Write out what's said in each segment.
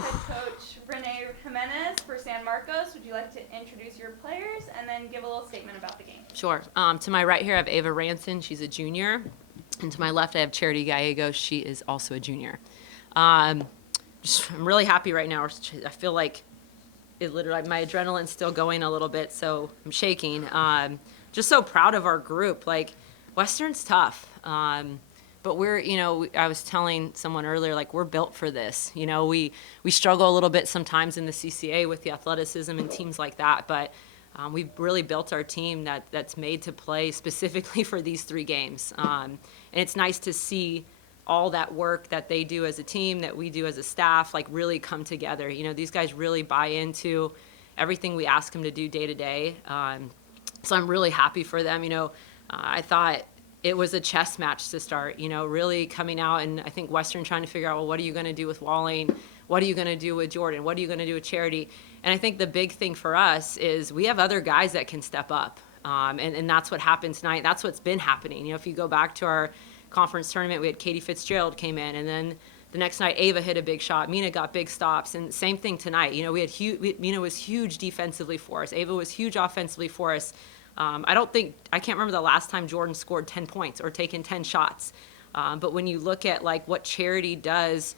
Head coach Renee Jimenez for San Marcos. Would you like to introduce your players and then give a little statement about the game? Sure. To my right here, I have Ava Ranson. She's a junior. And to my left, I have Charity Gallegos. She is also a junior. I'm really happy right now. I feel like my adrenaline's still going a little bit, so I'm shaking. Just so proud of our group. Like, Western's tough. But we're, I was telling someone earlier, like, we're built for this. We struggle a little bit sometimes in the CCA with the athleticism and teams like that, but we've really built our team that's made to play specifically for these 3 games. And it's nice to see all that work that they do as a team, that we do as a staff, like, really come together. These guys really buy into everything we ask them to do day to day. So I'm really happy for them. I thought it was a chess match to start, really coming out, and I think Western trying to figure out, well, what are you going to do with Walling? What are you going to do with Jordan? What are you going to do with Charity? And I think the big thing for us is we have other guys that can step up. And that's what happened tonight. That's what's been happening. If you go back to our conference tournament, we had Katie Fitzgerald came in, and then the next night Ava hit a big shot. Mina got big stops, and same thing tonight. We had Mina was huge defensively for us. Ava was huge offensively for us. I can't remember the last time Jordan scored 10 points or taken 10 shots. But when you look at like what Charity does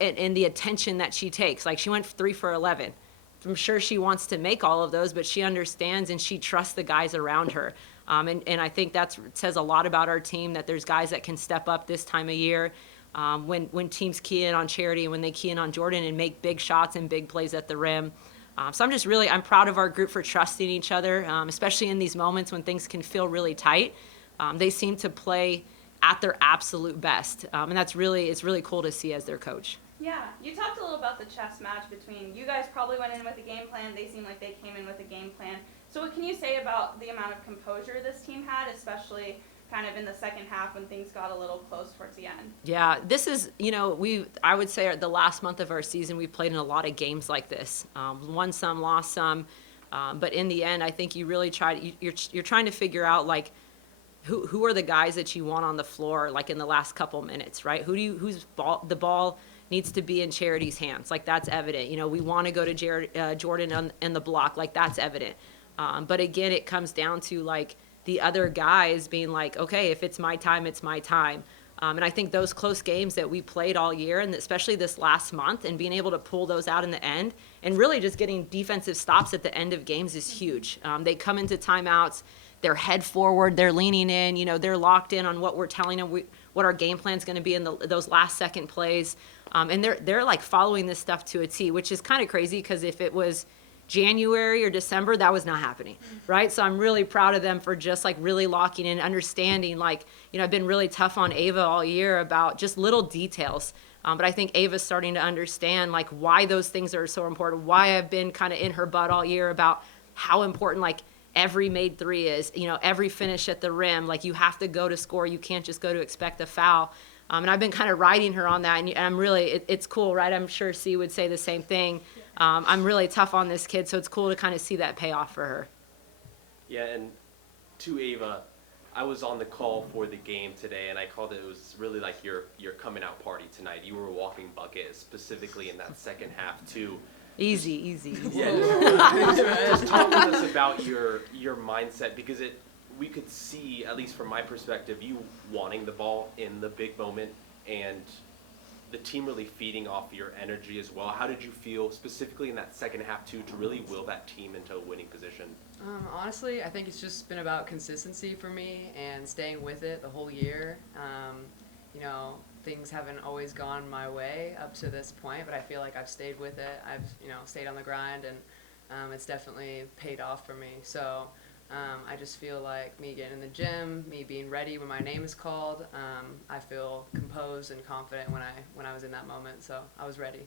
and the attention that she takes, like she went 3 for 11. I'm sure she wants to make all of those, but she understands and she trusts the guys around her. And I think that says a lot about our team, that there's guys that can step up this time of year when teams key in on Charity and when they key in on Jordan and make big shots and big plays at the rim. So I'm proud of our group for trusting each other, especially in these moments when things can feel really tight. They seem to play at their absolute best, and it's really cool to see as their coach. Yeah, you talked a little about the chess match between you guys. Probably went in with a game plan. They seem like they came in with a game plan. So what can you say about the amount of composure this team had, especially kind of in the second half when things got a little close towards the end? Yeah, this is, I would say the last month of our season, we played in a lot of games like this. Won some, lost some. But in the end, I think you really you're trying to figure out, like, who are the guys that you want on the floor, like in the last couple minutes, right? The ball needs to be in Charity's hands. Like, that's evident. We want to go to Jordan on the block. Like, that's evident. But again, it comes down to, like, the other guys being like, okay, if it's my time, it's my time. And I think those close games that we played all year, and especially this last month, and being able to pull those out in the end, and really just getting defensive stops at the end of games is huge. They come into timeouts, they're head forward, they're leaning in, they're locked in on what we're telling them, what our game plan is going to be in those last second plays. And they're like following this stuff to a T, which is kind of crazy, because if it was January or December, that was not happening, right? So I'm really proud of them for just like really locking in, understanding, like, I've been really tough on Ava all year about just little details. But I think Ava's starting to understand, like, why those things are so important, why I've been kind of in her butt all year about how important, like, every made 3 is, every finish at the rim. Like, you have to go to score. You can't just go to expect a foul. And I've been kind of riding her on that, and I'm really, it's cool, right? I'm sure C would say the same thing. I'm really tough on this kid, so it's cool to kind of see that pay off for her. Yeah, and to Ava, I was on the call for the game today, and I called it was really like your coming out party tonight. You were walking bucket, specifically in that second half, too. Easy. Yeah, just talk with us about your mindset, because we could see, at least from my perspective, you wanting the ball in the big moment, and the team really feeding off your energy as well. How did you feel specifically in that second half, too, to really will that team into a winning position? Honestly, I think it's just been about consistency for me and staying with it the whole year. Things haven't always gone my way up to this point, but I feel like I've stayed with it. I've, stayed on the grind, and it's definitely paid off for me. So I just feel like me getting in the gym, me being ready when my name is called, I feel composed and confident when I was in that moment. So I was ready.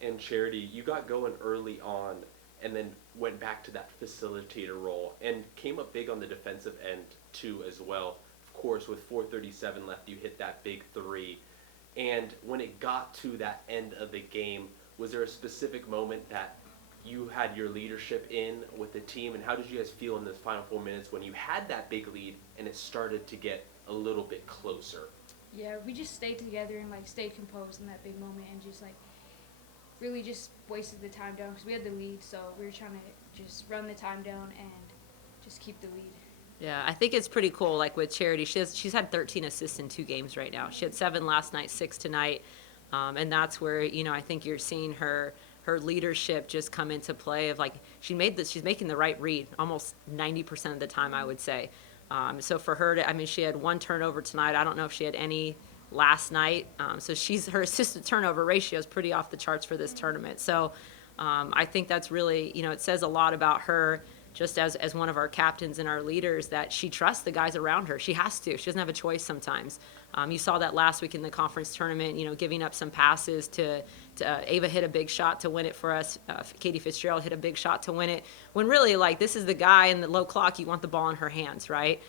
And Charity, you got going early on and then went back to that facilitator role and came up big on the defensive end too as well. Of course, with 4:37 left, you hit that big 3. And when it got to that end of the game, was there a specific moment that you had your leadership in with the team, and how did you guys feel in those final 4 minutes when you had that big lead and it started to get a little bit closer? Yeah, we just stayed together and, like, stayed composed in that big moment and just, like, really just wasted the time down because we had the lead, so we were trying to just run the time down and just keep the lead. Yeah, I think it's pretty cool. Like with Charity, she's had 13 assists in 2 games right now. She had 7 last night, 6 tonight, and that's where I think you're seeing her leadership just come into play. Of like she's making the right read almost 90% of the time, I would say. So for her to, she had 1 turnover tonight. I don't know if she had any last night. So her assist to turnover ratio is pretty off the charts for this tournament. So I think that's really, it says a lot about her just as one of our captains and our leaders, that she trusts the guys around her. She has to. She doesn't have a choice sometimes. You saw that last week in the conference tournament, giving up some passes to Ava hit a big shot to win it for us. Katie Fitzgerald hit a big shot to win it. When really, like, this is the guy in the low clock, you want the ball in her hands, right?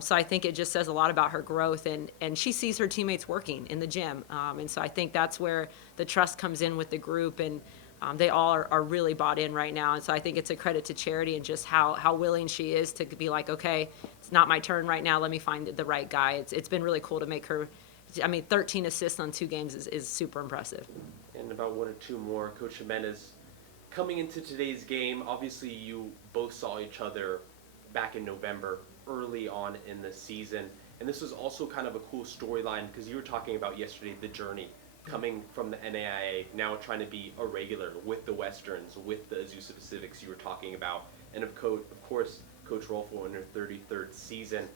So I think it just says a lot about her growth, and she sees her teammates working in the gym. And so I think that's where the trust comes in with the group, and they all are really bought in right now. And so I think it's a credit to Charity and just how willing she is to be like, okay, it's not my turn right now. Let me find the right guy. It's been really cool to make her, 13 assists on 2 games is super impressive. And about 1 or 2 more. Coach Jimenez, coming into today's game, obviously you both saw each other back in November, early on in the season. And this was also kind of a cool storyline because you were talking about yesterday the journey coming from the NAIA, now trying to be a regular with the Westerns, with the Azusa Pacifics you were talking about, and of course, Coach Rolfo in her 33rd season.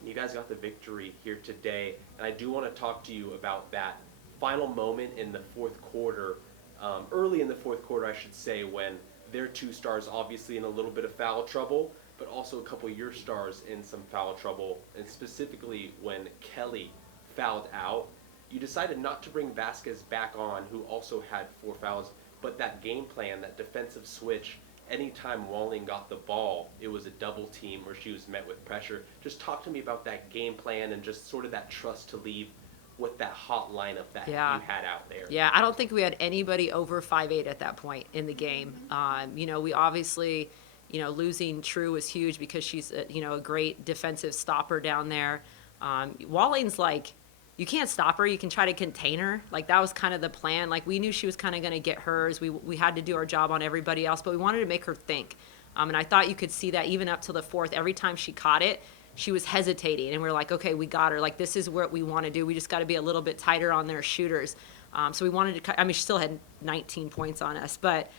And you guys got the victory here today, and I do want to talk to you about that final moment in the 4th quarter, early in the 4th quarter, I should say, when their 2 stars obviously in a little bit of foul trouble, but also a couple of your stars in some foul trouble, and specifically when Kelly fouled out. You decided not to bring Vasquez back on, who also had 4 fouls, but that game plan, that defensive switch, anytime Walling got the ball, it was a double team or she was met with pressure. Just talk to me about that game plan and just sort of that trust to leave with that hot lineup that you had out there. Yeah, I don't think we had anybody over 5'8" at that point in the game. We obviously, losing True was huge because she's a great defensive stopper down there. Walling's like, you can't stop her. You can try to contain her. Like, that was kind of the plan. Like, we knew she was kind of going to get hers. We had to do our job on everybody else, but we wanted to make her think. And I thought you could see that even up to the 4th. Every time she caught it, she was hesitating. And we were like, okay, we got her. Like, this is what we want to do. We just got to be a little bit tighter on their shooters. So we wanted to – she still had 19 points on us. But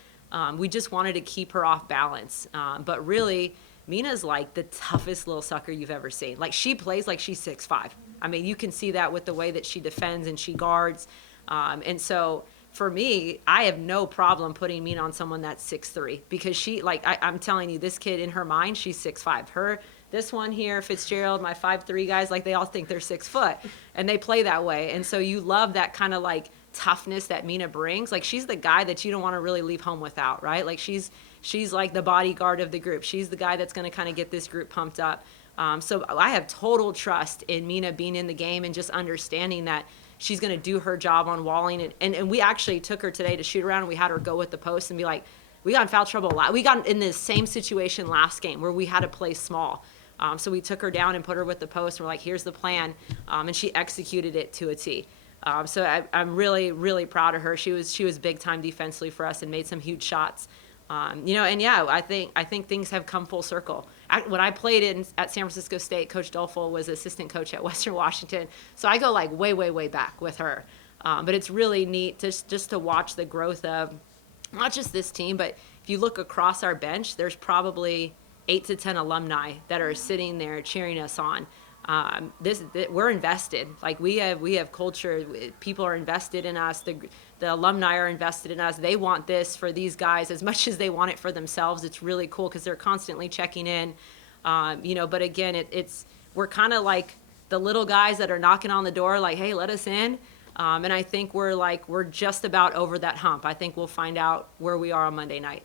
we just wanted to keep her off balance. But really – Mina's like the toughest little sucker you've ever seen. Like, she plays like she's 6'5". You can see that with the way that she defends and she guards. And so for me, I have no problem putting Mina on someone that's 6'3", because she, like, I'm telling you, this kid in her mind, she's 6'5". This one here, Fitzgerald, my 5'3" guys, like, they all think they're 6 foot, and they play that way. And so you love that kind of like toughness that Mina brings. Like, she's the guy that you don't want to really leave home without, right? Like, she's like the bodyguard of the group. She's the guy that's going to kind of get this group pumped up. So I have total trust in Mina being in the game and just understanding that she's going to do her job on Walling. And we actually took her today to shoot around, and we had her go with the post and be like, we got in foul trouble a lot. We got in the same situation last game where we had to play small. So we took her down and put her with the post, and we're like, here's the plan. And she executed it to a T. So I'm really, really proud of her. She was big time defensively for us and made some huge shots. And yeah, I think things have come full circle. When I played at San Francisco State, Coach Dolfo was assistant coach at Western Washington, so I go like way, way, way back with her. But it's really neat just to watch the growth of not just this team, but if you look across our bench, there's probably 8 to 10 alumni that are sitting there cheering us on. We're invested. Like, we have culture. People are invested in us. The alumni are invested in us. They want this for these guys as much as they want it for themselves. It's really cool because they're constantly checking in. But again, we're kind of like the little guys that are knocking on the door, like, hey, let us in. And I think we're just about over that hump. I think we'll find out where we are on Monday night.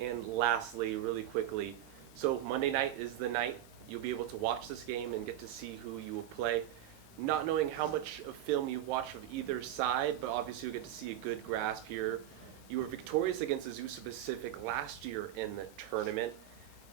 And lastly, really quickly, so Monday night is the night you'll be able to watch this game and get to see who you will play. Not knowing how much of film you watch of either side, but obviously you'll get to see a good grasp here. You were victorious against Azusa Pacific last year in the tournament.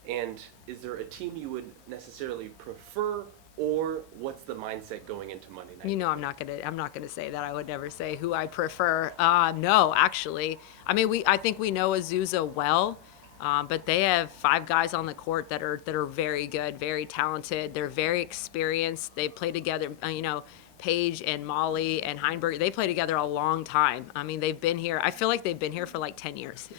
And is there a team you would necessarily prefer or what's the mindset going into Monday night? You know, I'm not gonna say that. I would never say who I prefer. No, actually, I mean, I think we know Azusa well, but they have 5 guys on the court that are very good, very talented. They're very experienced. They play together. You know, Paige and Molly and Heinberg. They play together a long time. I mean, they've been here. I feel like they've been here for like 10 years.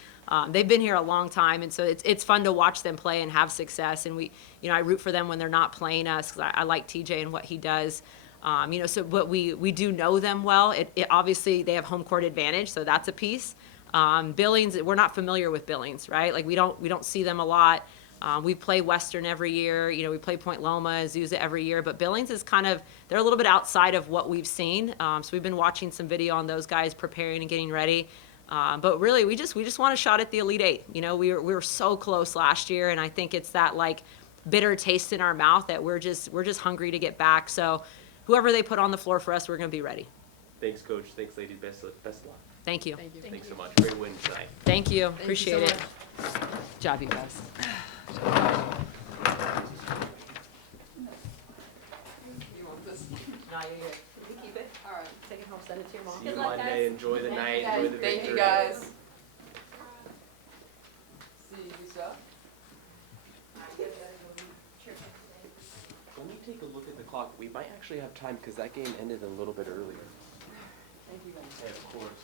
They've been here a long time, and so it's fun to watch them play and have success. And I root for them when they're not playing us because I like TJ and what he does. But we do know them well. It obviously they have home court advantage, so that's a piece. Billings, we're not familiar with Billings, right? Like we don't see them a lot. We play Western every year. You know, we play Point Loma, Azusa every year, but Billings is they're a little bit outside of what we've seen. So we've been watching some video on those guys preparing and getting ready. But really, we just want a shot at the Elite Eight. You know, we were so close last year, and I think it's that like bitter taste in our mouth that we're just hungry to get back. So whoever they put on the floor for us, we're going to be ready. Thanks, Coach. Thanks, ladies. Best luck. Thank you. Thank you. Thanks so much. Great win tonight. Thank you. Thank you Appreciate so it. Good job, you guys. You want this? No, you're good. You keep it. All right. Take it home. Send it to your mom. See you Good luck, Monday. guys. Enjoy the Thank night. you, guys. Enjoy the Thank victory. you guys. See you, Lisa. Let me take a look at the clock. We might actually have time because that game ended a little bit earlier. Thank you guys. Yeah, of course.